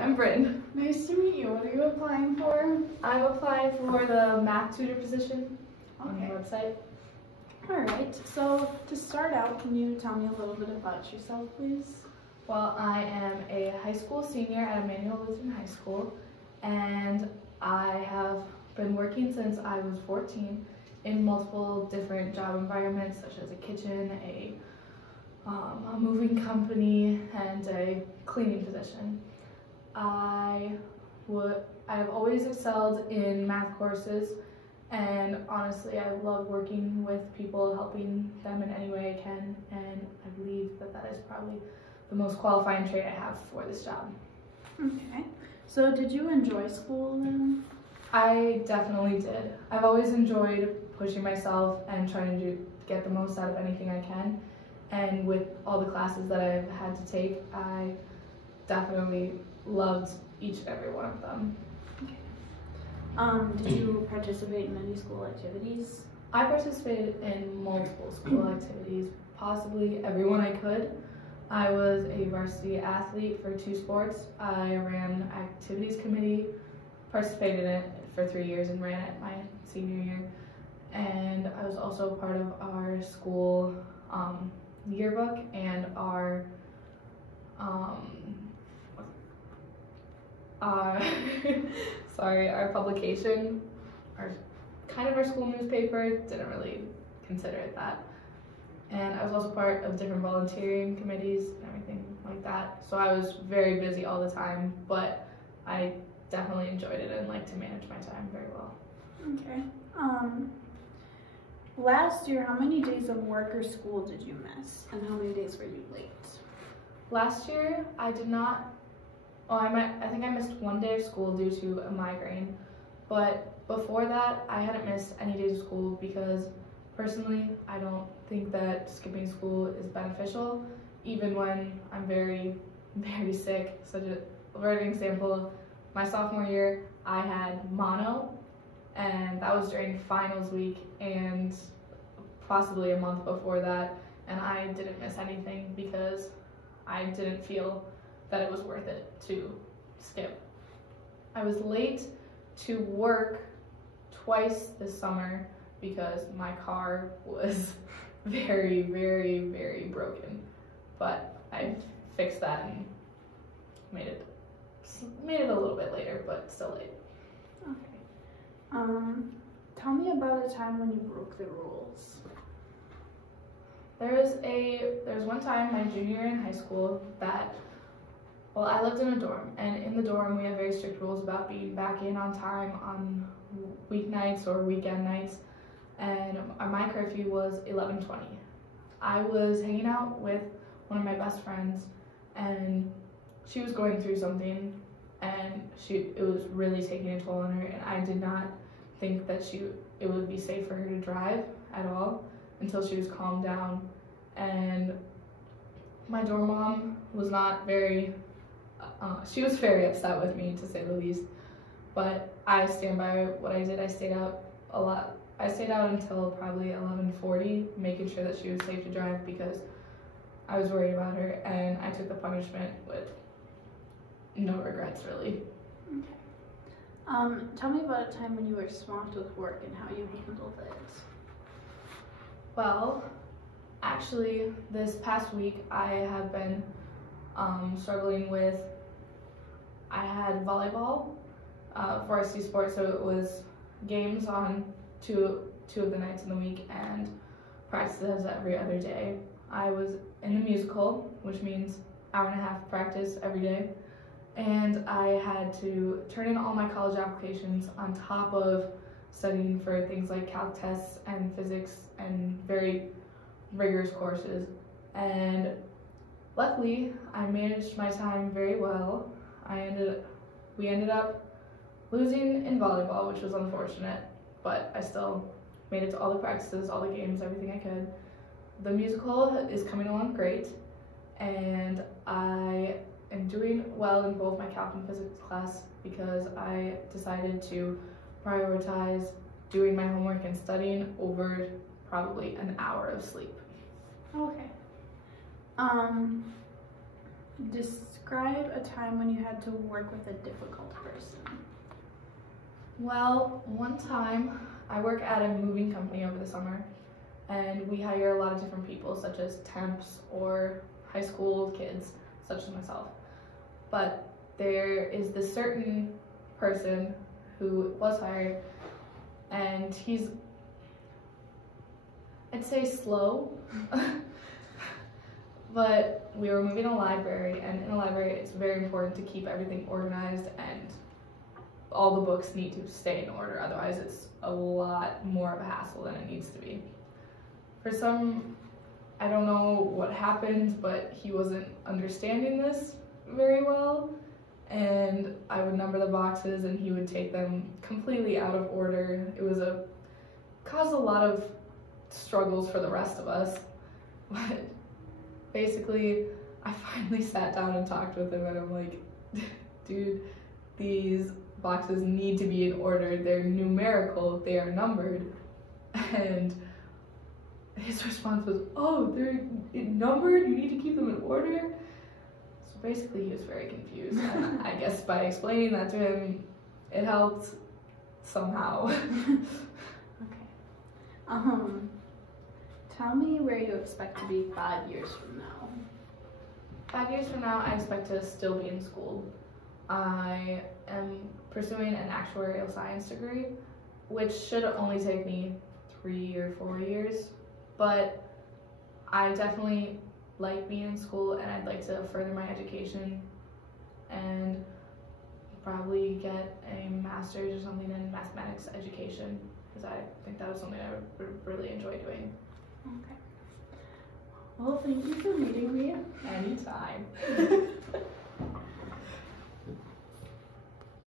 I'm Brynn. Nice to meet you. What are you applying for? I'm applying for the math tutor position on the website. Alright, so to start out, can you tell me a little bit about yourself, please? Well, I am a high school senior at Emmanuel Lutheran High School, and I have been working since I was 14 in multiple different job environments, such as a kitchen, a moving company, and a cleaning position. I've always excelled in math courses, and honestly, I love working with people, helping them in any way I can, and I believe that is probably the most qualifying trait I have for this job. Okay. So did you enjoy school then? I definitely did. I've always enjoyed pushing myself and trying to get the most out of anything I can. And with all the classes that I've had to take, I definitely loved each and every one of them. Okay. Did you participate in any school activities? I participated in multiple school activities, possibly every one I could. I was a varsity athlete for 2 sports. I ran activities committee, participated in it for 3 years and ran it my senior year. And I was also part of our school yearbook and our our publication, our school newspaper. Didn't really consider it that. And I was also part of different volunteering committees and everything like that. So I was very busy all the time, but I definitely enjoyed it and liked to manage my time very well. Okay. Last year, how many days of work or school did you miss, and how many days were you late? Last year, I did not. Well, I think I missed 1 day of school due to a migraine, but before that, I hadn't missed any days of school because personally, I don't think that skipping school is beneficial, even when I'm very, very sick. For an example, my sophomore year, I had mono, and that was during finals week and possibly a month before that, and I didn't miss anything because I didn't feel that it was worth it to skip. I was late to work twice this summer because my car was very, very, very broken, but I fixed that and made it a little bit later, but still late. Okay. Tell me about a time when you broke the rules. There was one time my junior year in high school that, well, I lived in a dorm, and in the dorm we have very strict rules about being back in on time on weeknights or weekend nights, and my curfew was 11:20. I was hanging out with one of my best friends, and she was going through something, and it was really taking a toll on her, and I did not think that it would be safe for her to drive at all until she was calmed down. And my dorm mom was not very, she was very upset with me, to say the least, but I stand by what I did. I stayed out a lot. I stayed out until probably 11:40, making sure that she was safe to drive because I was worried about her, and I took the punishment with no regrets, really. Okay. Tell me about a time when you were swamped with work and how you handled it. Well, actually, this past week I have been struggling with, I had volleyball, varsity sport, so it was games on two of the nights in the week and practices every other day. I was in the musical, which means hour and a half practice every day, and I had to turn in all my college applications on top of studying for things like calc tests and physics and very rigorous courses. And luckily, I managed my time very well. We ended up losing in volleyball, which was unfortunate, but I still made it to all the practices, all the games, everything I could. The musical is coming along great, and I am doing well in both my calc and physics class because I decided to prioritize doing my homework and studying over probably an hour of sleep. Okay. Describe a time when you had to work with a difficult person. Well, one time I work at a moving company over the summer, and we hire a lot of different people, such as temps or high school kids, such as myself. But there is this certain person who was hired, and he's, I'd say, slow. But we were moving a library, and in a library it's very important to keep everything organized, and all the books need to stay in order, otherwise it's a lot more of a hassle than it needs to be. I don't know what happened, but he wasn't understanding this very well, and I would number the boxes and he would take them completely out of order. It caused a lot of struggles for the rest of us, but basically I finally sat down and talked with him, and I'm like, dude, these boxes need to be in order. They're numerical, they are numbered. And his response was, oh, they're numbered, you need to keep them in order? So basically he was very confused. And I guess by explaining that to him, it helped somehow. Okay. Tell me where you expect to be 5 years from now. 5 years from now, I expect to still be in school. I am pursuing an actuarial science degree, which should only take me 3 or 4 years, but I definitely like being in school, and I'd like to further my education and probably get a master's or something in mathematics education, because I think that was something I would really enjoy doing. Okay. Well, thank you for meeting me. Anytime.